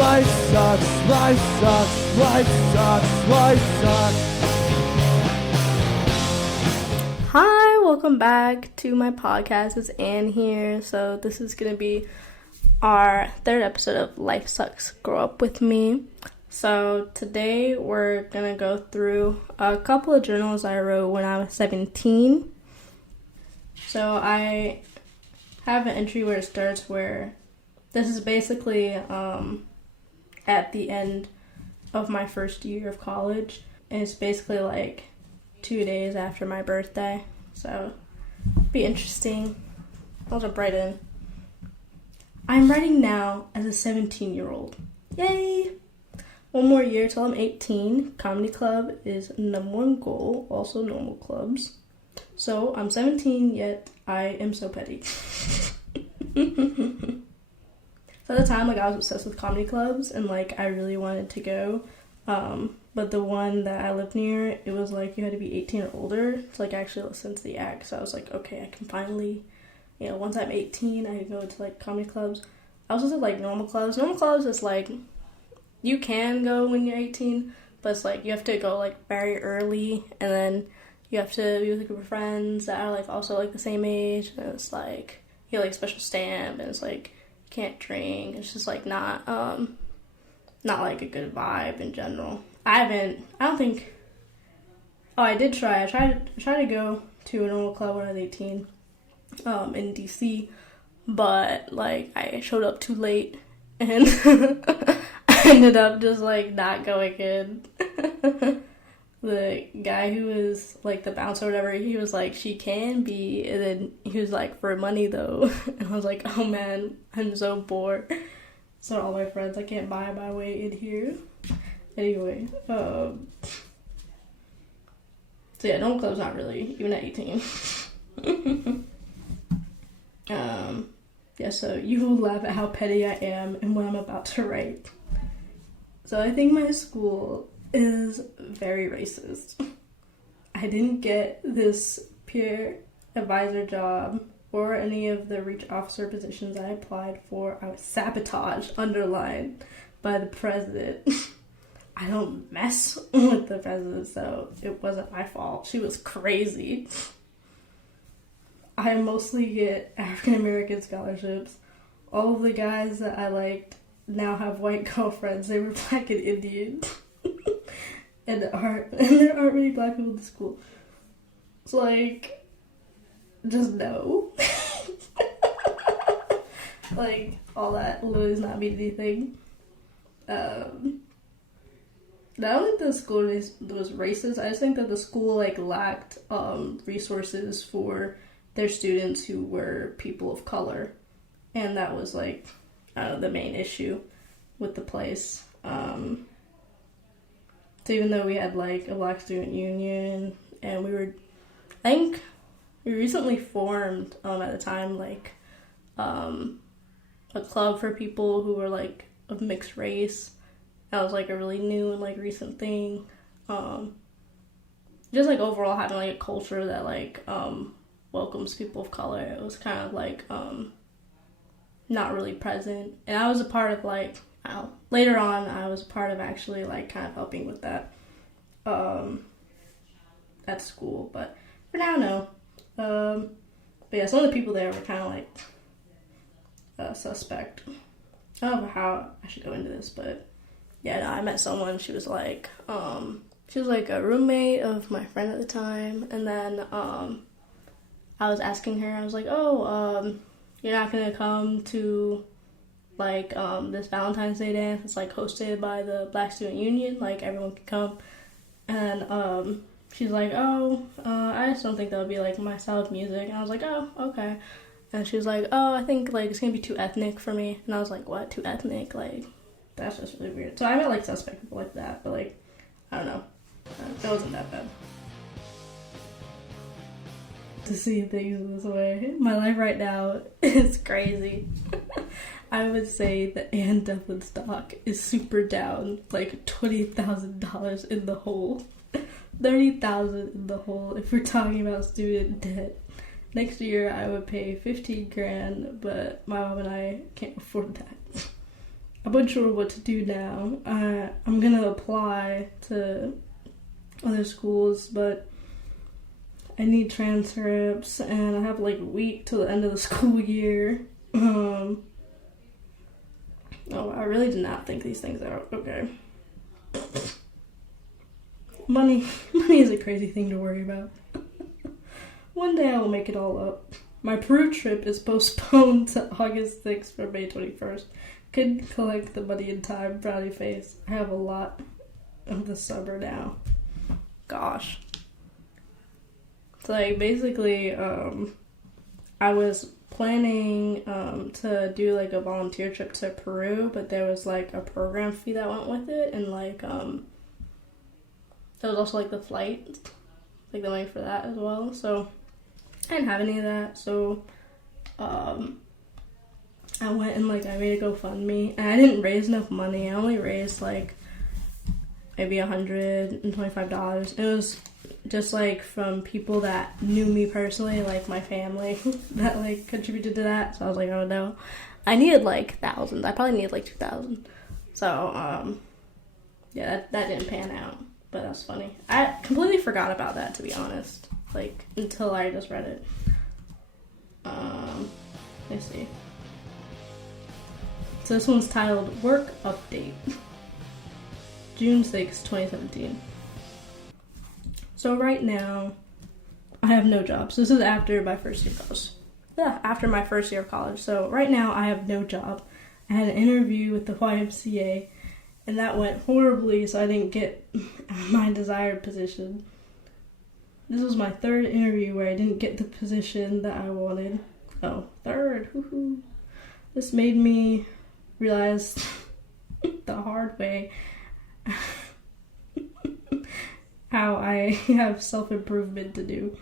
life sucks, life sucks, life sucks, life sucks. Hi, welcome back to my podcast. It's Anne here. So this is going to be our third episode of Life Sucks, Grow Up With Me. So today we're going to go through a couple of journals I wrote when I was 17. So I have an entry where it starts where this is basically at the end of my first year of college. And it's basically like 2 days after my birthday, so be interesting. I'll jump right in. I'm writing now as a 17-year-old. Yay! One more year till I'm 18. Comedy club is #1 goal, also normal clubs. So I'm 17, yet I am so petty. So at the time, I was obsessed with comedy clubs, and I really wanted to go. But the one that I lived near, it was you had to be 18 or older to actually listen to the act. So I was okay, I can finally, once I'm 18, I can go to comedy clubs. I also did normal clubs. Normal clubs is you can go when you're 18, but it's you have to go very early, and then you have to be with a group of friends that are also the same age, and it's you get special stamp, and it's you can't drink. It's just not a good vibe in general. I did try. I tried to go to a normal club when I was 18, in DC, but I showed up too late, and I ended up just not going in. The guy who was the bouncer or whatever, he was she can be, and then he was for money though, and I was oh man, I'm so bored. So all my friends, I can't buy my way in here. Anyway, so yeah, normal club's not really, even at 18. Yeah, so you will laugh at how petty I am and what I'm about to write. So I think my school is very racist. I didn't get this peer advisor job or any of the reach officer positions I applied for. I was sabotaged, underlined, by the president. I don't mess with the president, so it wasn't my fault. She was crazy. I mostly get African American scholarships. All of the guys that I liked now have white girlfriends. They were Black and Indian. and there aren't really Black people in the school. So just no. All that literally does not mean anything. I don't think the school was racist. I just think that the school lacked resources for their students who were people of color, and that was the main issue with the place. So even though we had a Black student union, and we recently formed at the time a club for people who were of mixed race. That was a really new and recent thing. Just overall having a culture that welcomes people of color. It was kind of not really present. And I was a part of later on I was a part of actually kind of helping with that at school. But for now, no. But yeah, some of the people there were kind of suspect. I don't know how I should go into this, but yeah, no, I met someone. She was she was a roommate of my friend at the time, and then I was asking her. I was you're not gonna come to this Valentine's Day dance? It's hosted by the Black Student Union. Everyone can come, and she's I just don't think that would be my style of music. And I was oh, okay. And she was oh, I think it's gonna be too ethnic for me. And I was what, too ethnic? That's just really weird. So I met suspect people like that, but I don't know. That wasn't that bad. To see things this way. My life right now is crazy. I would say that Anne Devlin stock is super down, $20,000 in the hole. $30,000 in the hole if we're talking about student debt. Next year I would pay $15,000, but my mom and I can't afford that. I'm unsure what to do now. I'm gonna apply to other schools, but I need transcripts, and I have like a week till the end of the school year. Oh, I really did not think these things out. Okay. Money is a crazy thing to worry about. One day I will make it all up. My Peru trip is postponed to August 6th for May 21st. Couldn't collect the money in time, brownie face. I have a lot of the summer now. Gosh. So, like, basically, I was planning to do, like, a volunteer trip to Peru, but there was, like, a program fee that went with it, and, like, there was also, like, the flight, like, the money for that as well, so I didn't have any of that, so, I went and, like, I made a GoFundMe, and I didn't raise enough money. I only raised, like, maybe $125. It was just, like, from people that knew me personally, like, my family, that, like, contributed to that. So I was like, oh, no. I needed, like, thousands. I probably needed, like, 2,000. So, yeah, that didn't pan out. But that's funny. I completely forgot about that, to be honest. Like, until I just read it. Let's see. So this one's titled Work Update. June 6, 2017. So right now, I have no job. So this is after my first year of college. Yeah, after my first year of college. So right now, I have no job. I had an interview with the YMCA, and that went horribly, so I didn't get my desired position. This was my third interview where I didn't get the position that I wanted. Oh, third. Woohoo. This made me realize the hard way how I have self-improvement to do.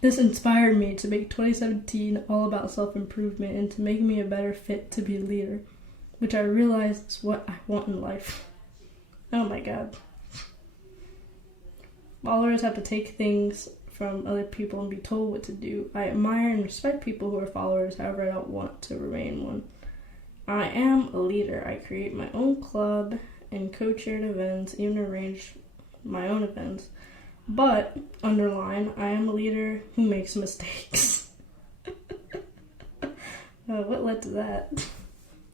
This inspired me to make 2017 all about self-improvement and to make me a better fit to be a leader, which I realized is what I want in life. Oh my god. Followers have to take things from other people and be told what to do. I admire and respect people who are followers, however I don't want to remain one. I am a leader. I create my own club and co-chaired events, even arrange my own events. But, underline, I am a leader who makes mistakes. What led to that?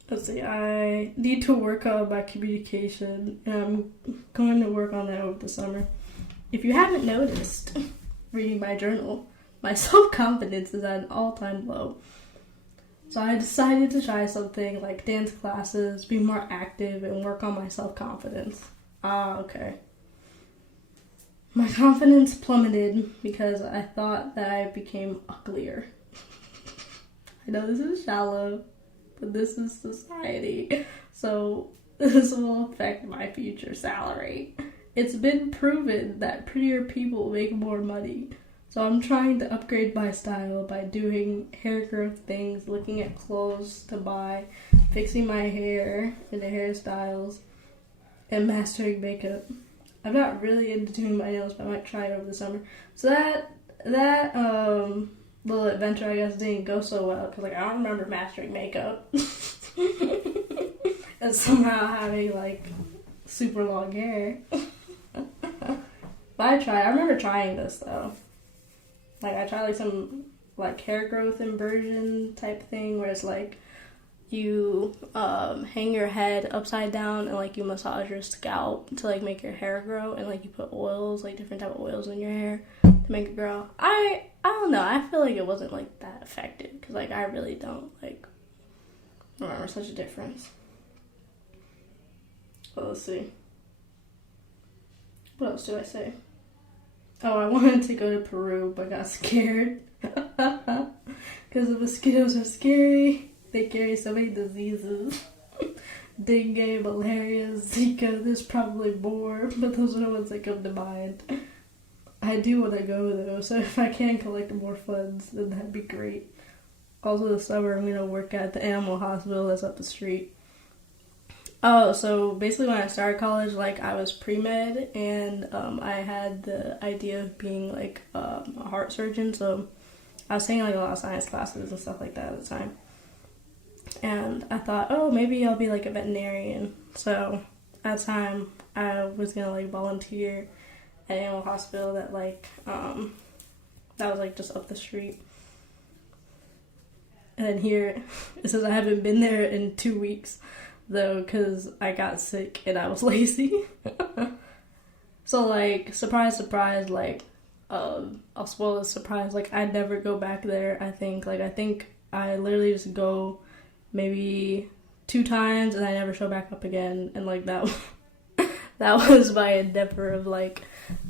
Let's see, I need to work on my communication, and I'm going to work on that over the summer. If you haven't noticed, reading my journal, my self-confidence is at an all-time low. So I decided to try something like dance classes, be more active, and work on my self-confidence. Okay. My confidence plummeted because I thought that I became uglier. I know this is shallow, but this is society. So this will affect my future salary. It's been proven that prettier people make more money. So I'm trying to upgrade my style by doing hair growth things, looking at clothes to buy, fixing my hair into hairstyles, and mastering makeup. I'm not really into doing my nails, but I might try it over the summer. So that little adventure, I guess, didn't go so well, because, like, I don't remember mastering makeup. And somehow having, like, super long hair. But I remember trying this, though. Like, I tried, like, some, like, hair growth inversion type thing, where it's, like, you hang your head upside down and, like, you massage your scalp to, like, make your hair grow, and, like, you put oils, like, different type of oils in your hair to make it grow. I don't know, I feel like it wasn't, like, that effective, because, like, I really don't, like, remember such a difference. But let's see. What else did I say? Oh, I wanted to go to Peru, but got scared. Because the mosquitoes are scary. They carry so many diseases. Dengue, malaria, Zika, there's probably more, but those are the ones that come to mind. I do want to go, though, so if I can collect more funds, then that'd be great. Also this summer, I'm going to work at the animal hospital that's up the street. Oh, so basically when I started college, like, I was pre-med, and I had the idea of being, like, a heart surgeon, so I was taking, like, a lot of science classes and stuff like that at the time. And I thought, oh, maybe I'll be like a veterinarian. So at the time, I was gonna like volunteer at animal hospital that that was like just up the street. And then here it says I haven't been there in 2 weeks though, because I got sick and I was lazy. So like, surprise, surprise, like I'll spoil the surprise, like I never go back there. I think I literally just go maybe 2 times and I never show back up again. And like that was my endeavor of like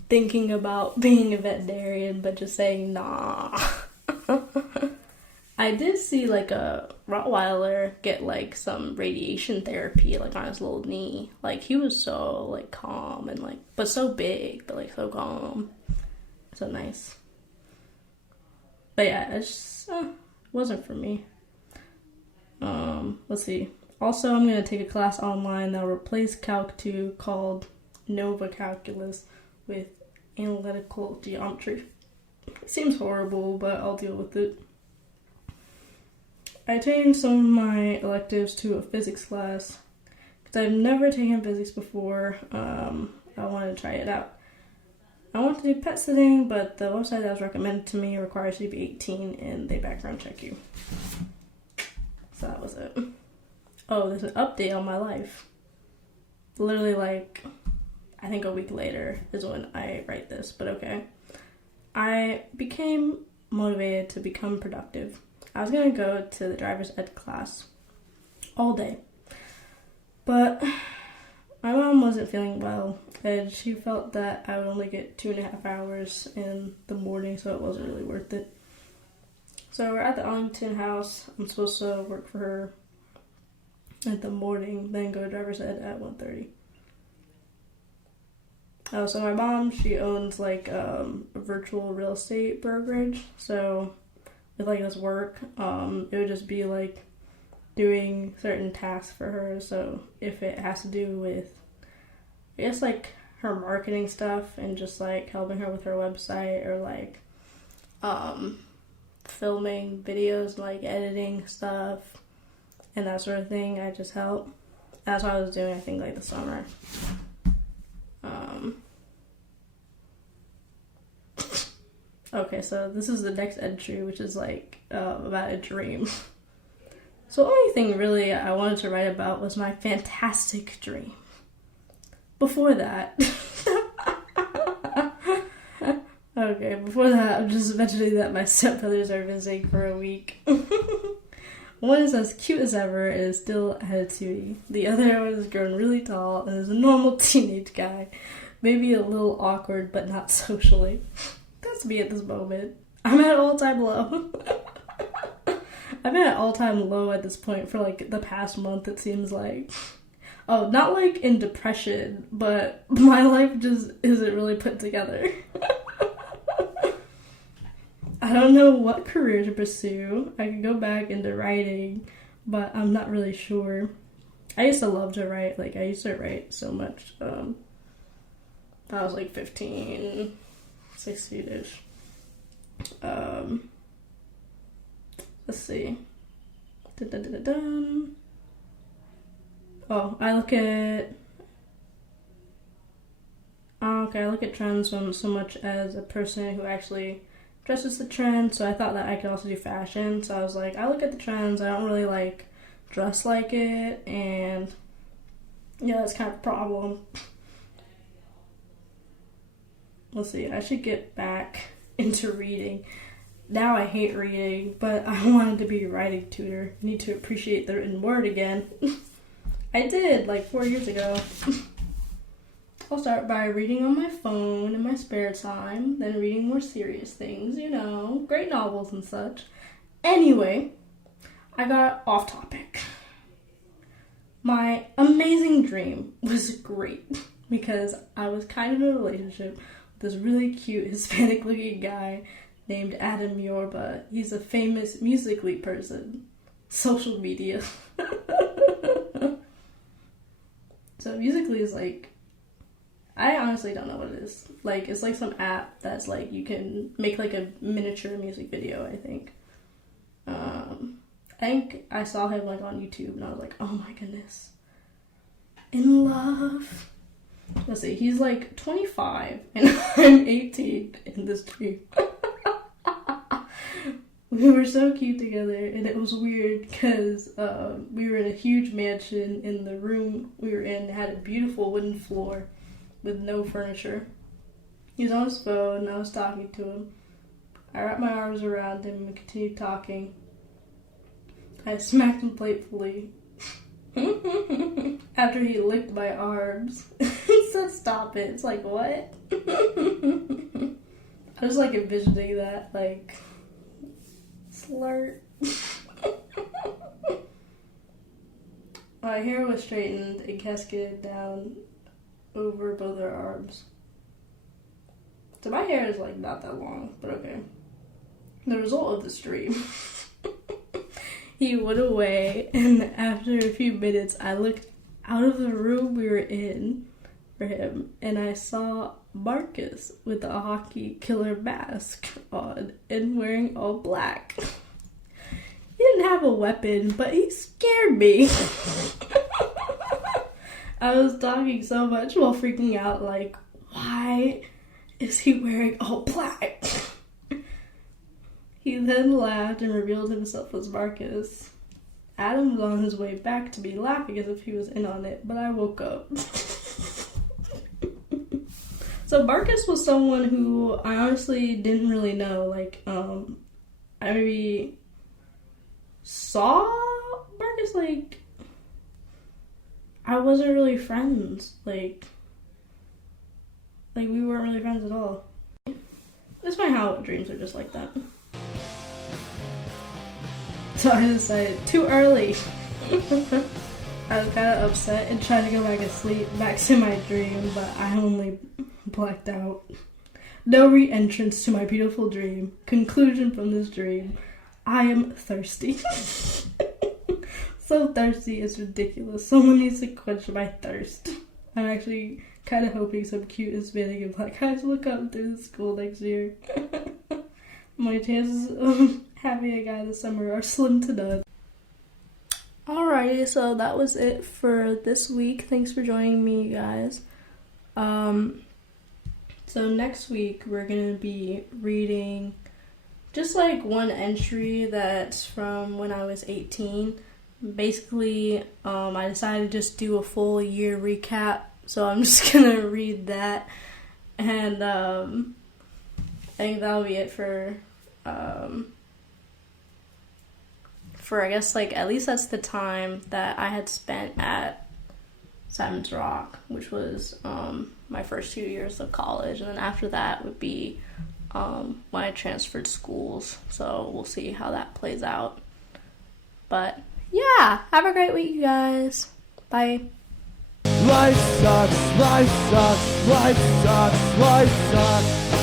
thinking about being a veterinarian, but just saying nah. I did see like a Rottweiler get like some radiation therapy like on his little knee. Like he was so like calm and like, but so big, but like so calm, so nice. But yeah, it just wasn't for me. Let's see. Also, I'm gonna take a class online that'll replace Calc 2 called Nova Calculus with analytical geometry. It seems horrible, but I'll deal with it. I changed some of my electives to a physics class because I've never taken physics before. I wanted to try it out. I want to do pet sitting, but the website that was recommended to me requires you to be 18 and they background check you. So that was it. Oh, there's an update on my life. Literally like, I think a week later is when I write this, but okay. I became motivated to become productive. I was going to go to the driver's ed class all day, but my mom wasn't feeling well, and she felt that I would only get 2.5 hours in the morning, so it wasn't really worth it. So we're at the Arlington house. I'm supposed to work for her in the morning, then go to driver's ed at 1:30. Oh, so my mom, she owns like a virtual real estate brokerage, so with like this work, it would just be like doing certain tasks for her. So if it has to do with, I guess like her marketing stuff and just like helping her with her website or like filming videos, like editing stuff and that sort of thing, I just help. That's what I was doing, I think, like the summer. Okay, so this is the next entry, which is like about a dream. So the only thing really I wanted to write about was my fantastic dream. Before that, I'm just mentioning that my stepbrothers are visiting for a week. One is as cute as ever and is still attitudey. The other one has grown really tall and is a normal teenage guy. Maybe a little awkward, but not socially. That's me at this moment. I'm at all-time low. I've been at all-time low at this point for like the past month, it seems like. Oh, not like in depression, but my life just isn't really put together. I don't know what career to pursue. I could go back into writing, but I'm not really sure. I used to love to write. Like, I used to write so much. I was like 15, 16-ish. Let's see. Oh, I look at trends so much as a person who actually dresses the trend, so I thought that I could also do fashion. So I was like, I look at the trends, I don't really like dress like it, and yeah, that's kind of a problem. Let's see, I should get back into reading. Now I hate reading, but I wanted to be a writing tutor. I need to appreciate the written word again. I did, like 4 years ago. I'll start by reading on my phone in my spare time, then reading more serious things, you know, great novels and such. Anyway, I got off topic. My amazing dream was great because I was kind of in a relationship with this really cute Hispanic-looking guy named Adam Yorba. He's a famous Musical.ly person. Social media. So Musical.ly is like, I honestly don't know what it is. Like, it's like some app that's like, you can make like a miniature music video, I think. I think I saw him like on YouTube, and I was like, oh my goodness, in love. Let's see, he's like 25, and I'm 18 in this dream. We were so cute together, and it was weird because we were in a huge mansion, and the room we were in had a beautiful wooden floor with no furniture. He was on his phone, and I was talking to him. I wrapped my arms around him and continued talking. I smacked him playfully after he licked my arms. He said, "Stop it." It's like, what? I was like envisioning that, like, slurt. My hair was straightened and cascaded down over both our arms. So my hair is like not that long, but okay. The result of this dream. He went away, and after a few minutes, I looked out of the room we were in for him, and I saw Marcus with a hockey killer mask on and wearing all black. He didn't have a weapon, but he scared me. I was talking so much while freaking out, like, why is he wearing all black? He then laughed and revealed himself as Marcus. Adam was on his way back to be laughing as if he was in on it, but I woke up. So Marcus was someone who I honestly didn't really know. Like, I maybe saw Marcus, like, I wasn't really friends. Like we weren't really friends at all. That's my how dreams are just like that. So I decided, too early. I was kind of upset and tried to go back to my dream, but I only blacked out. No re-entrance to my beautiful dream. Conclusion from this dream: I am thirsty. So thirsty, it's ridiculous. Someone needs to quench my thirst. I'm actually kind of hoping some cute Hispanic and black guys will come through the school next year. My chances of having a guy this summer are slim to none. Alrighty, so that was it for this week. Thanks for joining me, you guys. So next week we're gonna be reading just like one entry that's from when I was 18. Basically, I decided to just do a full year recap, so I'm just gonna read that, and I think that'll be it for I guess, like, at least that's the time that I had spent at Simon's Rock, which was my first 2 years of college, and then after that would be when I transferred schools, so we'll see how that plays out. But yeah, have a great week, you guys. Bye. Life sucks, life sucks, life sucks, life sucks.